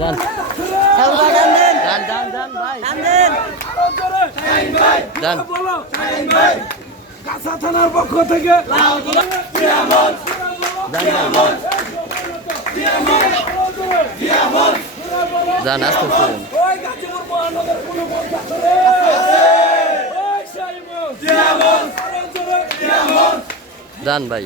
যান যান যান যান ভাই যান কাঁচা থানার পক্ষ থেকে যান আসতে যান ভাই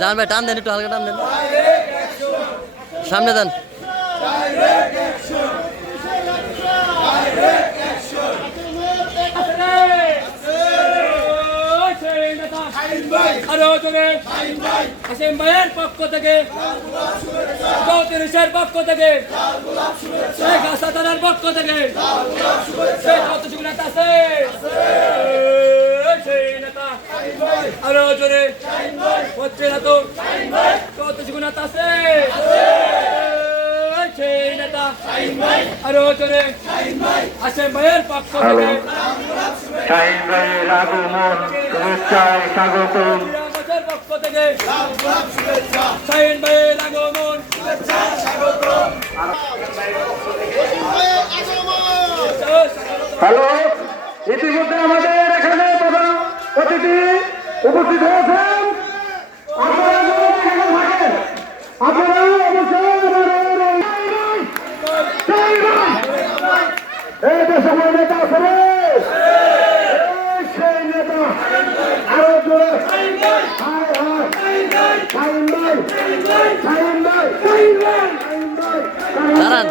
যান ভাই টান দেন একটু হালকা টান দেন সামনে দেন হাসিম ভাইয়ের পক্ষ থেকে চৌত্রিশের পক্ষ থেকে শেখ হাসানের পক্ষ থেকে কতটুকু নেতা আছে সেই নেতা আরো জোরে হচ্ছে না তো কতটুকু নেতা আছে সেই নেতা আরো জোরে হাসিম ভাইয়ের পক্ষ থেকে শাহিন ভাইয়ের আগমন শুভেচ্ছায় স্বাগতম। পক্ষ থেকে শাহিন ভাইয়ের আগমন হ্যালো, ইতিমধ্যে আমাদের এখানে প্রধান অতিথি উপস্থিত হয়েছেন। আপনারা যদি এখানে থাকেন, আপনারা অবশ্যই এই দেশে আমার নেতা আছে রে, সেই নেতা আরো জোরে দাঁড়ান